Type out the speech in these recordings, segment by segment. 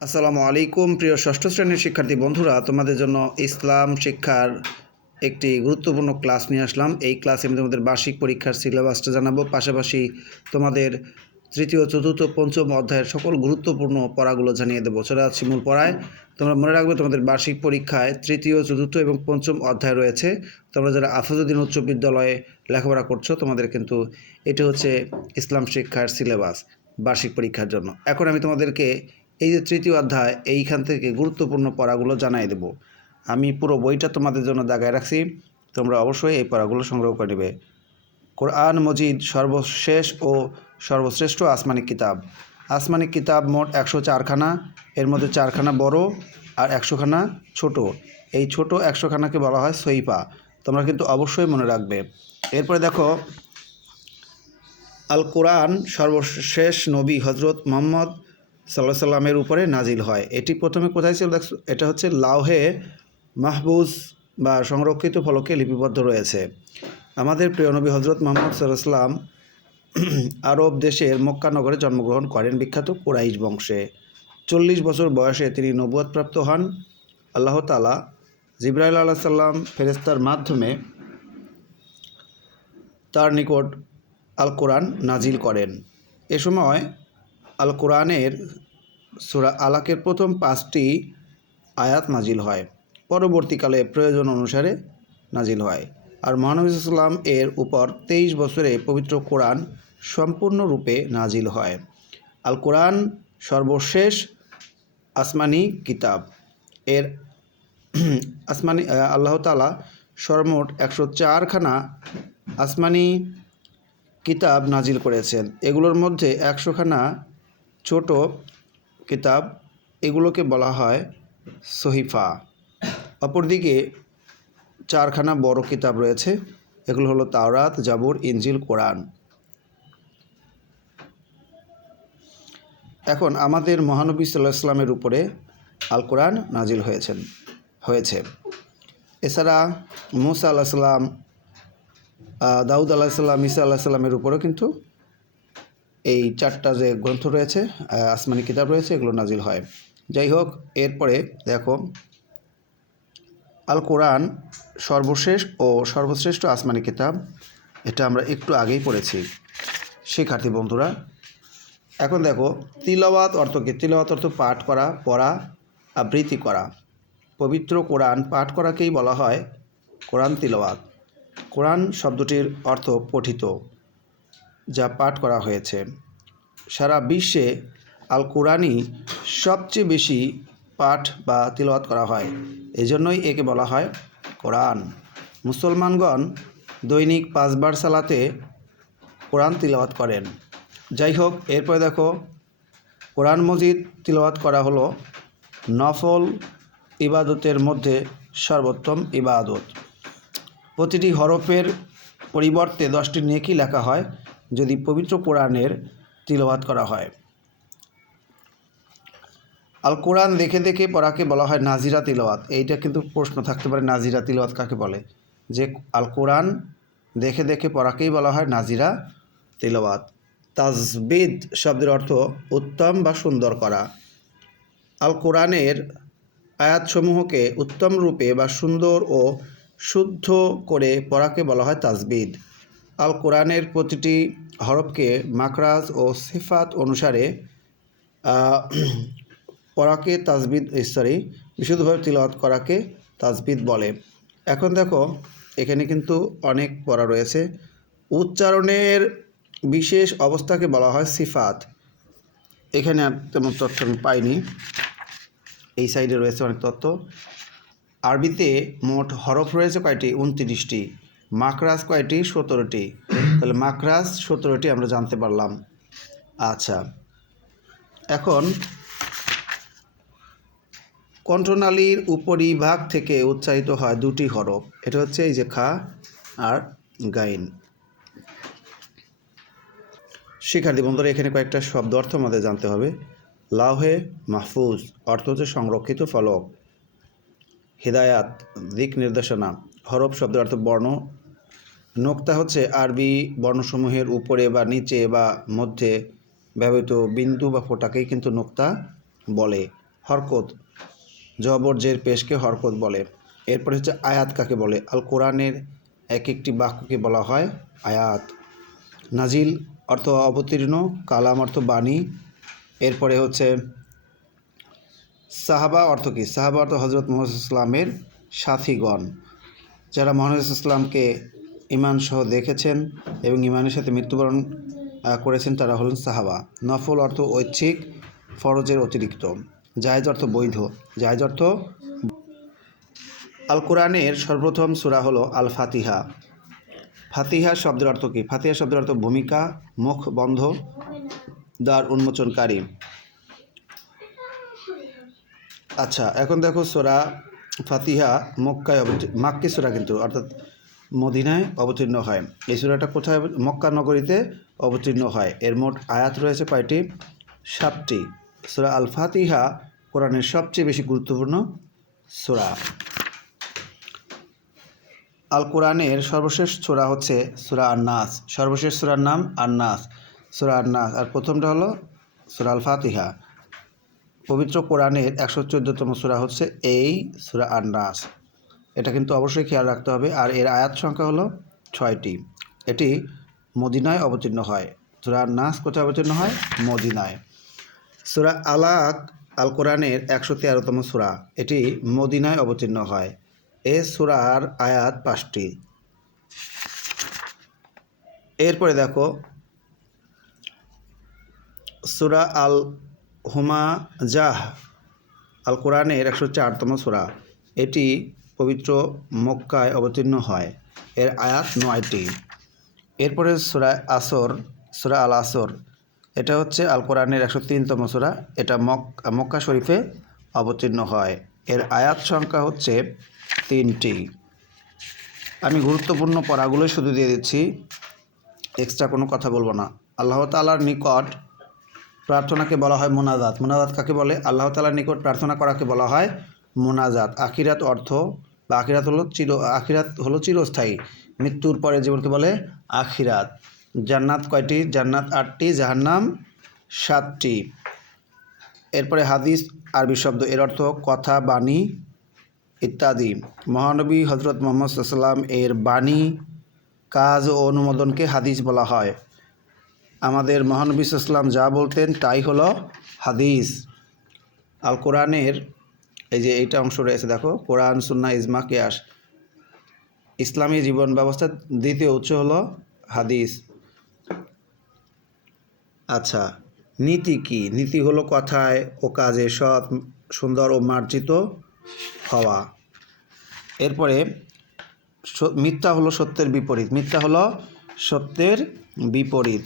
আসসালামু আলাইকুম প্রিয় ষষ্ঠ শ্রেণীর শিক্ষার্থী বন্ধুরা, তোমাদের জন্য ইসলাম শিক্ষার একটি গুরুত্বপূর্ণ ক্লাস নিয়ে আসলাম। এই ক্লাসে আমি তোমাদের বার্ষিক পরীক্ষার সিলেবাসটা জানাবো, পাশাপাশি তোমাদের তৃতীয়, চতুর্থ, পঞ্চম অধ্যায়ের সকল গুরুত্বপূর্ণ পড়াগুলো জানিয়ে দেবো। চলে যাচ্ছি মূল পড়ায়। তোমরা মনে রাখবে, তোমাদের বার্ষিক পরীক্ষায় তৃতীয়, চতুর্থ এবং পঞ্চম অধ্যায় রয়েছে। তোমরা যারা আফাজউদ্দিন উচ্চ বিদ্যালয়ে লেখাপড়া করছো, তোমাদের কিন্তু এটি হচ্ছে ইসলাম শিক্ষার সিলেবাস বার্ষিক পরীক্ষার জন্য। এখন আমি তোমাদেরকে এই যে তৃতীয় অধ্যায়, এইখান থেকে গুরুত্বপূর্ণ পড়াগুলো জানাই দেব। আমি পুরো বইটা তোমাদের জন্য দাগায় রাখছি, তোমরা অবশ্যই এই পড়াগুলো সংগ্রহ করে নেবে। কোরআন মজিদ সর্বশেষ ও সর্বশ্রেষ্ঠ আসমানি কিতাব। আসমানি কিতাব মোট 104খানা, এর মধ্যে 4খানা বড় আর 100খানা ছোট। এই ছোট 100খানাকে বলা হয় সহিফা। তোমরা কিন্তু অবশ্যই মনে রাখবে। এরপরে দেখো, আল কোরআন সর্বশেষ নবী হজরত মুহাম্মদ সাল্লাল্লাহু আলাইহি সাল্লামের উপরে নাজিল হয়। এটি প্রথমে কোথায় ছিল দেখো, এটা হচ্ছে লাওহে মাহফুজ বা সংরক্ষিত ফলকে লিপিবদ্ধ রয়েছে। আমাদের প্রিয় নবী হজরত মুহাম্মদ সাল্লাল্লাহু আলাইহি সাল্লাম আরব দেশের মক্কা নগরে জন্মগ্রহণ করেন, বিখ্যাত কুরাইশ বংশে। 40 বছর বয়সে তিনি নবুয়ত প্রাপ্ত হন। আল্লাহ তাআলা জিবরাইল আলাইহিস সালাম ফেরেশতার মাধ্যমে তার নিকট আল কোরআন নাজিল করেন। এ সময় আল কোরআনের সূরা আলাকের প্রথম 5টি আয়াত নাজিল হয়, পরবর্তীকালে প্রয়োজন অনুসারে নাজিল হয়। আর মহানবী সাল্লাল্লাহু আলাইহি ওয়াসাল্লাম এর উপর 23 বছরে পবিত্র কোরআন সম্পূর্ণরূপে নাজিল হয়। আল কোরআন সর্বশেষ আসমানি কিতাব। এর আসমানি আল্লাহ তাআলা সর্বমোট 104খানা আসমানি কিতাব নাজিল করেছেন। এগুলোর মধ্যে 100খানা ছোট কিতাব, এগুলোকে বলা হয় সহিফা। অপরদিকে 4খানা বড় কিতাব রয়েছে, এগুলো হলো তাওরাত, জাবুর, ইনজিল, কোরআন। এখন আমাদের মহানবী সাল্লাল্লাহু আলাইহি ওয়াসাল্লামের উপরে আল কোরআন নাজিল হয়েছে। এছাড়া মুসা আলাইহিস সালাম, দাউদ আলাইহিস সালাম, ঈসা আলাইহিস সালামের উপরেও কিন্তু এই 4টা যে গ্রন্থ রয়েছে, আসমানি কিতাব রয়েছে, এগুলো নাজিল হয়। যাই হোক, এরপরে দেখো, আল কোরআন সর্বশেষ ও সর্বশ্রেষ্ঠ আসমানি কিতাব, এটা আমরা একটু আগেই পড়েছি শিক্ষার্থী বন্ধুরা। এখন দেখো, তিলাওয়াত অর্থ কি? তিলাওয়াত অর্থ পাঠ করা, পড়া, আবৃত্তি করা। পবিত্র কোরআন পাঠ করাকেই বলা হয় কোরআন তিলাওয়াত। কোরআন শব্দটির অর্থ পঠিত, যা পাঠ করা হয়েছে। সারা বিশ্বে আল কোরআনই সবচেয়ে বেশি পাঠ বা তিলাওয়াত করা হয়, এজন্যই একে বলা হয় কোরআন। মুসলমানগণ দৈনিক 5 বার সালাতে কোরআন তিলাওয়াত করেন। যাই হোক, এরপরে দেখো, কোরআন মজিদ তিলাওয়াত করা হলো নফল ইবাদতের মধ্যে সর্বোত্তম ইবাদত। প্রতিটি হরফের পরিবর্তে 10টি নেকি লেখা হয় যদি পবিত্র কোরআনের তিলাওয়াত করা হয়। আল কোরআন দেখে দেখে পড়াকে বলা হয় নাজিরা তিলাওয়াত। এইটা কিন্তু প্রশ্ন থাকতে পারে, নাজিরা তিলাওয়াত কাকে বলে? যে আল কোরআন দেখে দেখে পড়াকেই বলা হয় নাজিরা তিলাওয়াত। তাজবিদ শব্দের অর্থ উত্তম বা সুন্দর করা। আল কোরআনের আয়াতসমূহকে উত্তম রূপে বা সুন্দর ও শুদ্ধ করে পড়াকে বলা হয় তাজবিদ। আল কোরআনের প্রতিটি হরফকে মাখরাজ ও সিফাত অনুসারে পড়াকে তাজবিদ বিশুদ্ধভাবে তিলাওয়াত করাকে তাজবিদ বলে। এখন দেখো, এখানে কিন্তু অনেক পড়া রয়েছে। উচ্চারণের বিশেষ অবস্থাকে বলা হয় সিফাত। এখানে আর তেমন তথ্য আমি পাইনি, এই সাইডে রয়েছে অনেক তথ্য। আরবিতে মোট হরফ রয়েছে কয়টি? 29টি। মাখরাজ কয়টি? 17টি। তাহলে মাখরাজ 17টি আমরা জানতে পারলাম। আচ্ছা, এখন কণ্ঠনালীর উপরিভাগ থেকে উচ্চারিত হয় 2টি হরফ, এটা হচ্ছে এই যে খা আর গাইন। শিক্ষার্থী বন্ধুরা, এখানে কয়েকটা শব্দ অর্থ আমাদের জানতে হবে। লাওহে মাহফুজ অর্থ হচ্ছে সংরক্ষিত ফলক। হিদায়াত দিক নির্দেশনা। হরফ শব্দের অর্থ বর্ণ। নোক্তা হচ্ছে আরবি বর্ণসমূহের উপরে বা নিচে বা মধ্যে ব্যবহৃত বিন্দু বা ফোঁটাকেই কিন্তু নোক্তা বলে। হরকত, জবর জের পেশকে হরকত বলে। এরপরে হচ্ছে আয়াত কাকে বলে? আল কোরআনের এক একটি বাক্যকে বলা হয় আয়াত। নাজিল অর্থ অবতীর্ণ, কালাম অর্থ বাণী। এরপরে হচ্ছে সাহাবা অর্থ কী? সাহাবা অর্থ হজরত মুহাম্মদ ইসলামের সাথীগণ, যারা মুহাম্মদ ইসলামকে ঈমান সহ দেখেছেন এবং ঈমানের সাথে মৃত্যুবরণ করেছেন, তারা হলেন সাহাবা। নফল অর্থ ঐচ্ছিক, ফরজের অতিরিক্ত। জায়েজ অর্থ বৈধ, জায়েজ অর্থ। আল কোরআনের সর্বপ্রথম সূরা হলো আল ফাতিহা। ফাতিহা শব্দের অর্থ কী? ফাতিহা শব্দের অর্থ ভূমিকা, মুখ বন্ধ, দ্বার উন্মোচনকারী। আচ্ছা, এখন দেখো সূরা ফাতিহা মাক্কি সূরা কিন্তু, অর্থাৎ মদিনায় অবতীর্ণ হয়। এই সূরাটা কোথায়? মক্কা নগরীতে অবতীর্ণ হয়। এর মোট আয়াত রয়েছে কয়টি? 7টি। সূরা আল ফাতিহা কোরআনের সবচেয়ে বেশি গুরুত্বপূর্ণ সূরা। আল কোরআনের সর্বশেষ সূরা হচ্ছে সূরা আন-নাস। সর্বশেষ সূরার নাম আন-নাস, সূরা আন-নাস। আর প্রথমটা হলো সূরা আল ফাতিহা। পবিত্র কোরআনের 114তম সূরা হচ্ছে এই সূরা আন-নাস। এটা কিন্তু অবশ্যই খেয়াল রাখতে হবে। আর এর আয়াত সংখ্যা হলো 6টি। এটি মদিনায় অবতীর্ণ হয়। সূরা আন-নাস কোথায় অবতীর্ণ হয়? মদিনায়। সূরা আলাক আল কোরআনের 113তম সূরা। এটি মদিনায় অবতীর্ণ হয়। এ সূরার আয়াত 5টি। এরপরে দেখো সূরা আল হুমাজাহ আল কোরআনের 104তম সূরা। এটি পবিত্র মক্কায় অবতীর্ণ হয়। এর আয়াত 9টি। এরপরে সূরা আসর, সূরা আল আসর। এটা হচ্ছে আল কোরআনের 103তম সূরা। এটা মক্কা শরীফে অবতীর্ণ হয়। এর আয়াত সংখ্যা হচ্ছে 3টি। আমি গুরুত্বপূর্ণ পড়াগুলোই শুধু দিয়ে দিচ্ছি, এক্সট্রা কোনো কথা বলবো না। আল্লাহ তাআলার নিকট প্রার্থনাকে বলা হয় মোনাজাত। মোনাজাত কাকে বলে? আল্লাহ তাআলার নিকট প্রার্থনা করাকে বলা হয় মোনাজাত। আখিরাত অর্থ বা আখিরাত হলো চিরস্থায়ী। মৃত্যুর পরে জীবনকে বলে আখিরাত। জান্নাত কয়টি? জান্নাত 8টি, জাহান্নাম 7টি। এরপরে হাদিস আরবি শব্দ, এর অর্থ কথা, বাণী ইত্যাদি। মহানবী হজরত মুহাম্মদ সাল্লাল্লাহু আলাইহি ওয়াসাল্লাম এর বাণী, কাজ ও অনুমোদনকে হাদিস বলা হয়। আমাদের মহানবী সাল্লাল্লাহু আলাইহি ওয়াসাল্লাম যা বলতেন তাই হলো হাদিস। আল কোরআনের এই যে এইটা অংশ রয়েছে দেখো, কোরআন, সুন্নাহ, ইজমা, কিয়াস। ইসলামী জীবন ব্যবস্থার দ্বিতীয় উৎস হলো হাদিস। আচ্ছা, নীতি কি? নীতি হলো কথায় ও কাজে সৎ, সুন্দর ও মার্জিত হওয়া। এরপরে মিথ্যা হলো সত্যের বিপরীত। মিথ্যা হলো সত্যের বিপরীত।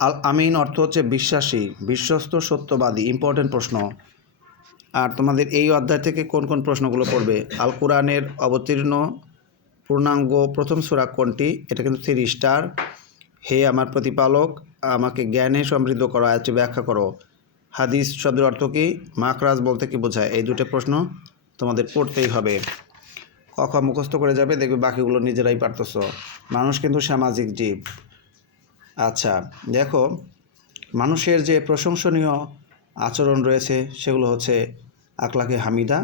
আল আমিন অর্থ হচ্ছে বিশ্বাসী, বিশ্বস্ত, সত্যবাদী। ইম্পর্টেন্ট প্রশ্ন। আর তোমাদের এই অধ্যায় থেকে কোন কোন প্রশ্নগুলো পড়বে? আল কোরআনের অবতীর্ণ পূর্ণাঙ্গ প্রথম সূরা কোনটি? এটা কিন্তু 3 স্টার। হে আমার প্রতিপালক, আমাকে জ্ঞানে সমৃদ্ধ করো, আয়াতটি ব্যাখ্যা করো। হাদিস শব্দের অর্থ কী? মাখরাজ বলতে কী বোঝায়? এই দুটো প্রশ্ন তোমাদের পড়তেই হবে। ক খ মুখস্থ করে যাবে, দেখবে বাকিগুলো নিজেরাই পারতেছ। মানুষ কিন্তু সামাজিক জীব। আচ্ছা, দেখো মানুষের যে প্রশংসনীয় আচরণ রয়েছে সেগুলো হচ্ছে আখলাকে হামিদা,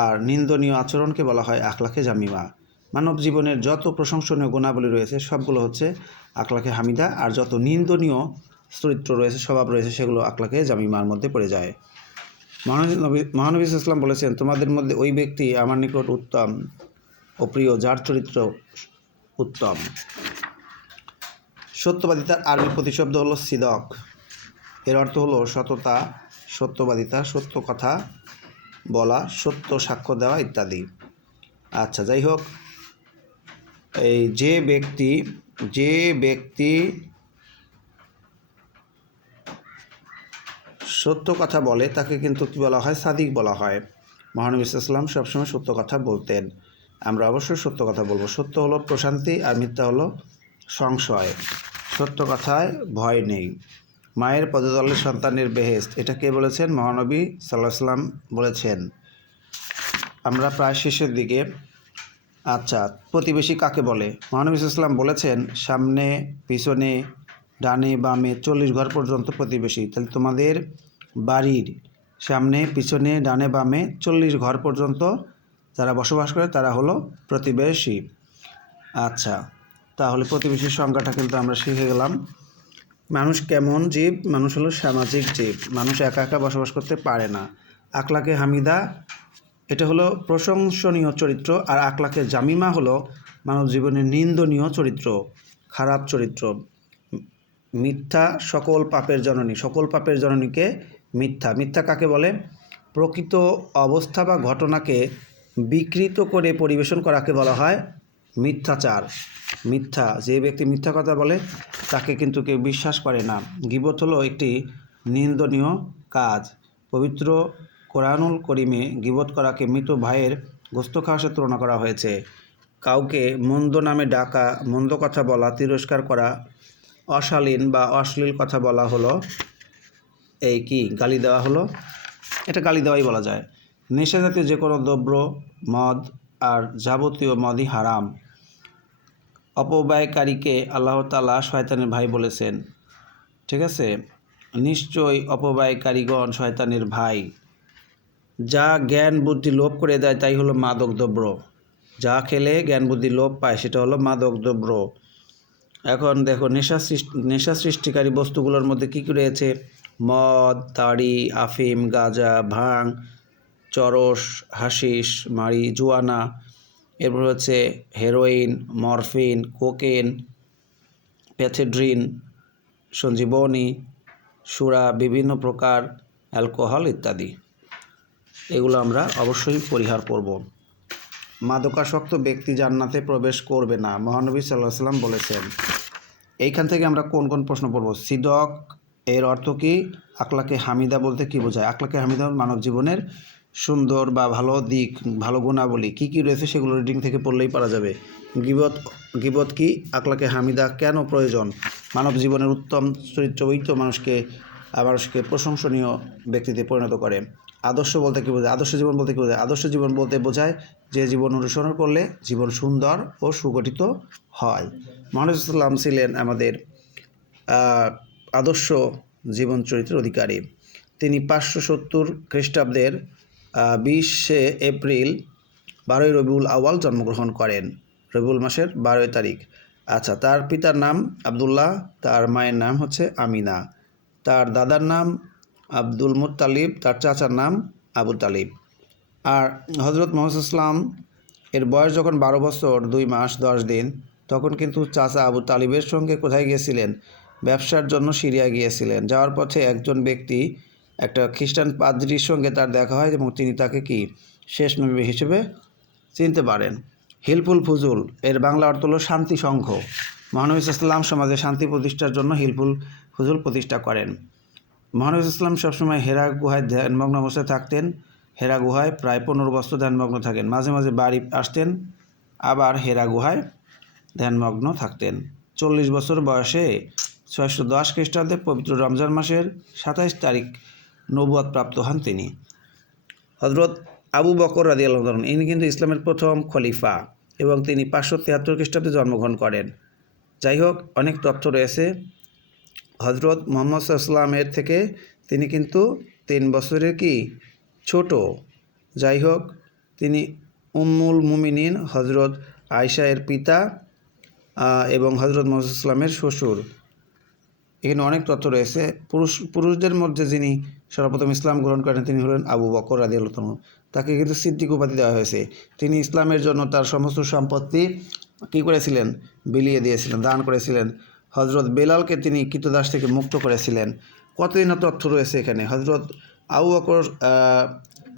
আর নিন্দনীয় আচরণকে বলা হয় আখলাকে জামিমা। মানব জীবনের যত প্রশংসনীয় গুণাবলী রয়েছে সবগুলো হচ্ছে আখলাকে হামিদা, আর যত নিন্দনীয় চরিত্র রয়েছে, স্বভাব রয়েছে, সেগুলো আখলাকে জামিমার মধ্যে পড়ে যায়। মহানবী সাল্লাল্লাহু আলাইহি ওয়াসাল্লাম বলেছেন, তোমাদের মধ্যে ওই ব্যক্তি আমার নিকট উত্তম ও প্রিয় যার চরিত্র উত্তম। সত্যবাদিতার আরবি প্রতিশব্দ হলো সিদক। এর অর্থ হলো সততা, সত্যবাদিতা, সত্য কথা বলা, সত্য সাক্ষ্য দেওয়া ইত্যাদি। আচ্ছা, যাই হোক, এই যে ব্যক্তি সত্য কথা বলে তাকে কিন্তু কী বলা হয়? সাদিক বলা হয়। মহানবী সাল্লাল্লাহু আলাইহি ওয়াসাল্লাম সবসময় সত্য কথা বলতেন। আমরা অবশ্যই সত্য কথা বলবো। সত্য হলো প্রশান্তি আর মিথ্যা হলো সংশয়। সত্য কথায় ভয় নেই। মায়ের পদতলে সন্তানের বেহেশত, এটা কে বলেছেন? মহানবী সাল্লাল্লাহু আলাইহি ওয়াসাল্লাম বলেছেন। আমরা প্রায় শেষের দিকে। আচ্ছা, প্রতিবেশী কাকে বলে? মহানবী সাল্লাল্লাহু আলাইহি ওয়াসাল্লাম বলেছেন, সামনে, পিছনে, ডানে বামে 40 ঘর পর্যন্ত প্রতিবেশী। তাহলে তোমাদের বাড়ির সামনে পিছনে ডানে বামে 40 ঘর পর্যন্ত যারা বসবাস করে তারা হলো প্রতিবেশী। আচ্ছা, তাহলে প্রতিবেশীর সংখ্যাটা কিন্তু আমরা শিখে গেলাম। মানুষ কেমন জীব? মানুষ হলো সামাজিক জীব। মানুষ একা একা বসবাস করতে পারে না। আখলাকে হামিদা এটা হলো প্রশংসনীয় চরিত্র, আর আখলাকে জামিমা হলো মানব জীবনের নিন্দনীয় চরিত্র, খারাপ চরিত্র। মিথ্যা সকল পাপের জননী। সকল পাপের জননীকে মিথ্যা। মিথ্যা কাকে বলে? প্রকৃত অবস্থা বা ঘটনাকে বিকৃত করে পরিবেশন করাকে বলা হয় মিথ্যাচার। মিথ্যা, যে ব্যক্তি মিথ্যা কথা বলে তাকে কিন্তু কেউ বিশ্বাস করে না। গীবত হলো একটি নিন্দনীয় কাজ। পবিত্র কোরআনুল করিমে গীবত করাকে মৃত ভাইয়ের গোস্ত খাওয়ার সাথে তুলনা করা হয়েছে। কাউকে মন্দ নামে ডাকা, মন্দ কথা বলা, তিরস্কার করা, অশালীন বা অশ্লীল কথা বলা হলো এই কি গালি দেওয়া হলো, এটা গালি দেওয়াই বলা যায়। নেশাজাতীয় যে কোনো দ্রব্য, মদ আর যাবতীয় মদই হারাম। অপব্যয়কারীকে আল্লাহ তাআলা শয়তানের ভাই বলেছেন। ঠিক আছে, নিশ্চয়ই অপব্যয়কারীগণ শয়তানের ভাই। যা জ্ঞান বুদ্ধি লোপ করে দেয় তাই হলো মাদক দ্রব্য। যা খেলে জ্ঞান বুদ্ধি লোপ পায় সেটা হলো মাদক দ্রব্য। এখন দেখো নেশা সৃষ্টিকারী বস্তুগুলোর মধ্যে কী কী রয়েছে? মদ, তাড়ি, আফিম, গাঁজা, ভাং, চরস, হাশিশ, মারিজুয়ানা, এরপর হচ্ছে heroin, morphine, cocaine, pethidine, Sanjeevani, সুরা, বিভিন্ন প্রকার অ্যালকোহল ইত্যাদি। এগুলো আমরা অবশ্যই পরিহার করব। মাদকাসক্ত ব্যক্তি জান্নাতে প্রবেশ করবে না, মহানবী সাল্লাল্লাহু আলাইহি ওয়াসাল্লাম বলেছেন। এইখান থেকে আমরা কোন কোন প্রশ্ন পড়ব? সিদক এর অর্থ কি? আখলাকে হামিদা বলতে কি বোঝায়? আখলাকে হামিদা মানব জীবনের সুন্দর বা ভালো দিক, ভালো গুণাবলী কী কী রয়েছে সেগুলো রিডিং থেকে পড়লেই পারা যাবে। গীবত কি? আখলাকে হামিদা কেন প্রয়োজন? মানব জীবনের উত্তম চরিত্রই তো মানুষকে প্রশংসনীয় ব্যক্তিতে পরিণত করে। আদর্শ বলতে কী বোঝায়? আদর্শ জীবন বলতে কী বোঝায়? আদর্শ জীবন বলতে বোঝায় যে জীবন অনুসরণ করলে জীবন সুন্দর ও সুগঠিত হয়। মহানবী সাল্লাল্লাহু আলাইহি ওয়াসাল্লাম ছিলেন আমাদের আদর্শ জীবন চরিত্রের অধিকারী। তিনি 570 খ্রিস্টাব্দের 20শে এপ্রিল 12ই রবিউল আউয়াল জন্মগ্রহণ করেন, রবিউল মাসের 12 তারিখ। আচ্ছা, তার পিতার নাম আবদুল্লাহ, তার মায়ের নাম হচ্ছে আমিনা, তার দাদার নাম আব্দুল মুত্তালিব, তার চাচার নাম আবু তালিব। আর হজরত মুহাম্মদ ইসলাম এর বয়স যখন 12 বছর 2 মাস 10 দিন, তখন কিন্তু চাচা আবু তালিবের সঙ্গে কোথায় গিয়েছিলেন? ব্যবসার জন্য সিরিয়া গিয়েছিলেন। যাওয়ার পথে একজন ব্যক্তি, একটা খ্রিস্টান পাদ্রীর সঙ্গে তার দেখা হয় এবং তিনি তাকে কি শেষ নবী হিসেবে চিনতে পারেন। হিলফুল ফুজুল এর বাংলা অর্থ হলো শান্তি সংঘ। মহানবী ইসলাম সমাজে শান্তি প্রতিষ্ঠার জন্য হিলফুল ফুজুল প্রতিষ্ঠা করেন। মহানবী ইসলাম সবসময় হেরা গুহায় ধ্যানমগ্ন অবস্থায় থাকতেন। হেরা গুহায় প্রায় 15 বছর ধ্যানমগ্ন থাকেন। মাঝে মাঝে বাড়ি আসতেন, আবার হেরা গুহায় ধ্যানমগ্ন থাকতেন। 40 বছর বয়সে 610 খ্রিস্টাব্দে পবিত্র রমজান মাসের 27 তারিখ নবুয়ত প্রাপ্ত হন তিনি। হজরত আবু বকর রাদিয়াল্লাহু আনহু, ইনি কিন্তু ইসলামের প্রথম খলিফা এবং তিনি 573 খ্রিস্টাব্দে জন্মগ্রহণ করেন। যাই হোক, অনেক তথ্য রয়েছে। হজরত মুহাম্মদ সাল্লাল্লাহু আলাইহি ওয়াসাল্লামের থেকে তিনি কিন্তু 3 বছরের কি ছোট। যাই হোক, তিনি উম্মুল মুমিনিন হজরত আয়েশা এর পিতা এবং হজরত মুহাম্মদ সাল্লাল্লাহু আলাইহি ওয়াসাল্লামের শ্বশুর। এখানে অনেক তথ্য রয়েছে। পুরুষদের মধ্যে যিনি সর্বপ্রথম ইসলাম গ্রহণ করেন তিনি হলেন আবু বকর রাদিয়াল্লাহু আনহু। তাকে কিন্তু সিদ্দিক উপাধি দেওয়া হয়েছে। তিনি ইসলামের জন্য তার সমস্ত সম্পত্তি কী করেছিলেন? বিলিয়ে দিয়েছিলেন, দান করেছিলেন। হজরত বেলালকে তিনি কৃতদাস থেকে মুক্ত করেছিলেন। কতদিন তথ্য রয়েছে এখানে। হজরত আবু বকর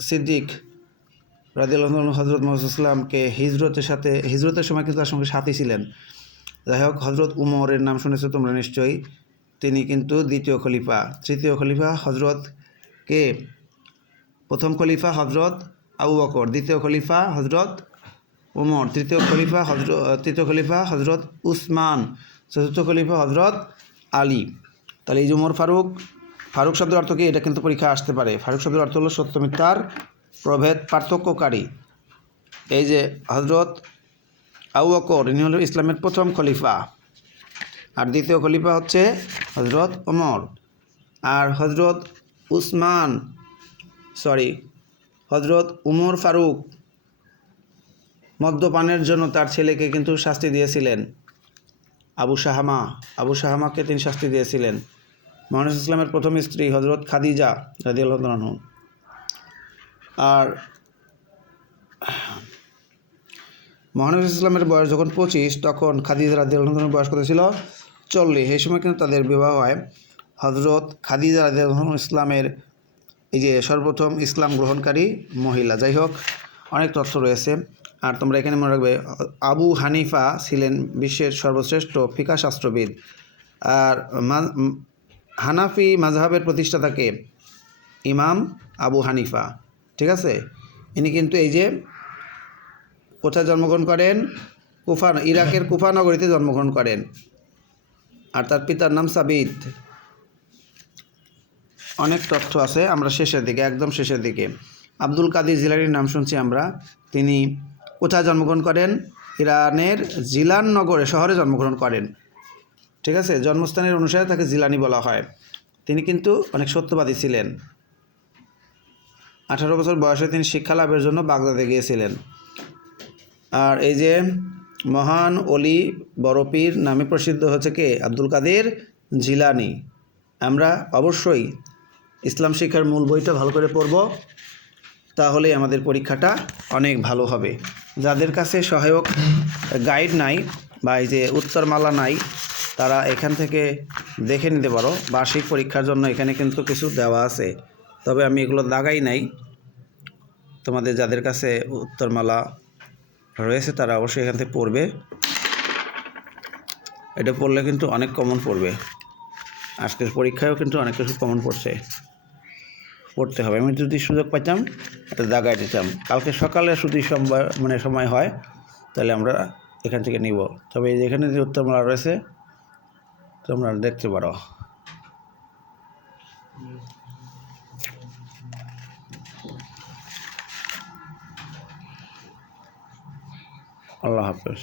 সিদ্দিক রাদিয়াল্লাহু আনহু হজরত মুহাম্মদ ইসলামকে হিজরতের সময় কিন্তু তার সঙ্গে সাথী ছিলেন। যাই হোক, হজরত উমরের নাম শুনেছো তোমরা নিশ্চয়ই। তিনি কিন্তু দ্বিতীয় খলিফা। তৃতীয় খলিফা হজরত কে? প্রথম খলিফা হজরত আবু বকর, দ্বিতীয় খলিফা হজরত উমর, তৃতীয় খলিফা হজরত উসমান, চতুর্থ খলিফা হজরত আলী। তাহলে এই যে উমর ফারুক শব্দের অর্থ কি? এটা কিন্তু পরীক্ষা আসতে পারে। ফারুক শব্দের অর্থ হলো সত্য মিথ্যার প্রভেদ পার্থক্যকারী। এই যে হজরত আবু বকর, ইনি হলেন ইসলামের প্রথম খলিফা। আর দ্বিতীয় খলিফা হচ্ছে হজরত ওমর। আর হজরত উমর ফারুক মদ্যপানের জন্য তার ছেলেকে কিন্তু শাস্তি দিয়েছিলেন। আবু শাহামাকে তিনি শাস্তি দিয়েছিলেন। মহানবী ইসলামের প্রথম স্ত্রী হজরত খাদিজা রাদিয়াল্লাহু তাআলা আনহা। আর মহানবী ইসলামের বয়স যখন 25, তখন খাদিজা রাদিয়াল্লাহু তাআলার বয়স কত ছিল? 40। এই সময় কিন্তু তাদের বিবাহ হয়। হজরত খাদিজা রাদিয়াল্লাহু তাআলা ইসলামের এই যে সর্বপ্রথম ইসলাম গ্রহণকারী মহিলা। যাই হোক, অনেক তথ্য রয়েছে। আর তোমরা এখানে মনে রাখবে, আবু হানিফা ছিলেন বিশ্বের সর্বশ্রেষ্ঠ ফিকহ শাস্ত্রবিদ। আর হানাফি মাযহাবের প্রতিষ্ঠাতাকে ইমাম আবু হানিফা। ঠিক আছে, ইনি কিন্তু এই যে কোথায় জন্মগ্রহণ করেন? ইরাকের কুফা নগরীতে জন্মগ্রহণ করেন। আর তার পিতার নাম সাবিত। অনেক তথ্য আছে, আমরা একদম শেষের দিকে। আব্দুল কাদের জিলানির নাম শুনছি আমরা। তিনি কোথায় জন্মগ্রহণ করেন? ইরানের জিলান শহরে জন্মগ্রহণ করেন। ঠিক আছে, জন্মস্থানের অনুসারে তাকে জিলানি বলা হয়। তিনি কিন্তু অনেক সত্যবাদী ছিলেন। 18 বছর বয়সে তিনি শিক্ষা লাভের জন্য বাগদাদে গিয়েছিলেন। আর এই যে মহান অলি বড়পীর নামে প্রসিদ্ধ হচ্ছে কে? আব্দুল কাদের জিলানি। আমরা অবশ্যই ইসলাম শিক্ষার মূল বইটা ভালো করে পড়ব, তাহলে আমাদের পরীক্ষাটা অনেক ভালো হবে। যাদের কাছে সহায়ক গাইড নাই বা এই যে উত্তরমালা নাই, তারা এখান থেকে দেখে নিতে পারো। বার্ষিক পরীক্ষার জন্য এখানে কিন্তু কিছু দেওয়া আছে, তবে আমি এগুলো দাগাই নাই। তোমাদের যাদের কাছে উত্তরমালা রয়েছে তারা অবশ্যই এখান থেকে পড়বে। এটা পড়লে কিন্তু অনেক কমন পড়বে। আজকের পরীক্ষায়ও কিন্তু অনেক কিছু কমন পড়তে হবে। আমি যদি সুযোগ পাইতাম এটা দাগাই দিতাম। কালকে সকালে যদি সময় হয় তাহলে আমরা এখান থেকে নিব। তবে এখানে যে উত্তরমালা রয়েছে তোমরা দেখতে পারো। আল্লাহ হাফেজ।